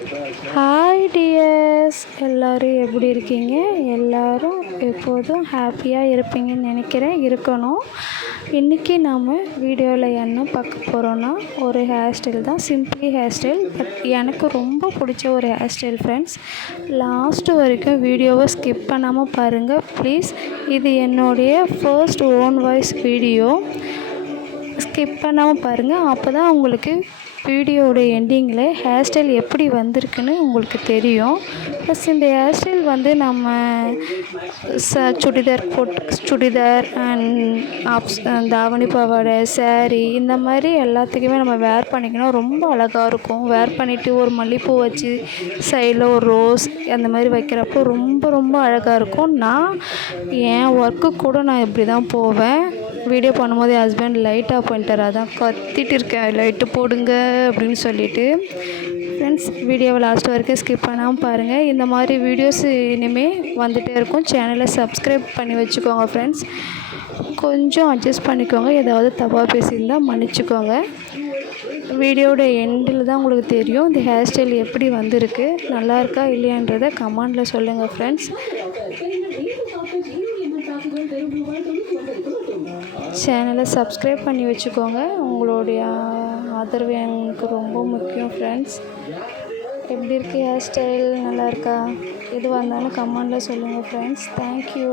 Hi tears, எல்லோரும் எப்படி இருக்கீங்க? எல்லோரும் எப்போதும் ஹாப்பியாக இருப்பீங்கன்னு நினைக்கிறேன், இருக்கணும். இன்றைக்கி நாம் வீடியோவில் என்ன பார்க்க போகிறோன்னா, ஒரு ஹேர் ஸ்டைல் தான், சிம்பிளி ஹேர் ஸ்டைல். பட் எனக்கு ரொம்ப பிடிச்ச ஒரு ஹேர் ஸ்டைல் ஃப்ரெண்ட்ஸ். லாஸ்ட்டு வரைக்கும் வீடியோவை ஸ்கிப் பண்ணாமல் பாருங்கள் ப்ளீஸ். இது என்னுடைய first own voice video. Skip பண்ணாமல் பாருங்கள், அப்போ தான் உங்களுக்கு வீடியோவோட எண்டிங்கில் ஹேர் ஸ்டைல் எப்படி வந்திருக்குன்னு உங்களுக்கு தெரியும். ப்ளஸ் இந்த ஹேர் ஸ்டைல் வந்து நம்ம சுடிதார் அண்ட் தாவணி பாவாடை, சாரீ இந்த மாதிரி எல்லாத்துக்குமே நம்ம வேர் பண்ணிக்கணும். ரொம்ப அழகாக இருக்கும். வேர் பண்ணிவிட்டு ஒரு மல்லிகைப்பூ வச்சு சைடில் ஒரு ரோஸ் அந்த மாதிரி வைக்கிறப்போ ரொம்ப ரொம்ப அழகாக இருக்கும். நான் என் ஒர்க்கு கூட நான் இப்படி தான் போவேன். வீடியோ பண்ணும்போது என் ஹஸ்பண்ட் லைட் ஆஃப் பண்ணிட்டார், அதான் கத்திட்டு இருக்கேன், லைட்டு போடுங்க அப்படின்னு சொல்லிட்டு. ஃப்ரெண்ட்ஸ், வீடியோவை லாஸ்ட் வரைக்கும் ஸ்கிப் பண்ணாமல் பாருங்கள். இந்த மாதிரி வீடியோஸ் இனிமேல் வந்துகிட்டே இருக்கும். சேனலை சப்ஸ்கிரைப் பண்ணி வச்சுக்கோங்க ஃப்ரெண்ட்ஸ். கொஞ்சம் அட்ஜஸ்ட் பண்ணிக்கோங்க, ஏதாவது தப்பாக பேசியிருந்தால் மன்னிச்சிக்கோங்க. வீடியோட எண்டில் தான் உங்களுக்கு தெரியும் இந்த ஹேர் ஸ்டைல் எப்படி வந்திருக்கு, நல்லா இருக்கா இல்லையான்றதை கமெண்டில் சொல்லுங்கள் ஃப்ரெண்ட்ஸ். சேனலை சப்ஸ்கிரைப் பண்ணி வச்சுக்கோங்க. உங்களுடைய ஆதரவு எனக்கு ரொம்ப முக்கியம் ஃப்ரெண்ட்ஸ். எப்படி இருக்குது ஹேர் ஸ்டைல், நல்லா இருக்கா? எதுவாக இருந்தாலும் கமெண்டில் சொல்லுங்கள் ஃப்ரெண்ட்ஸ். தேங்க்யூ.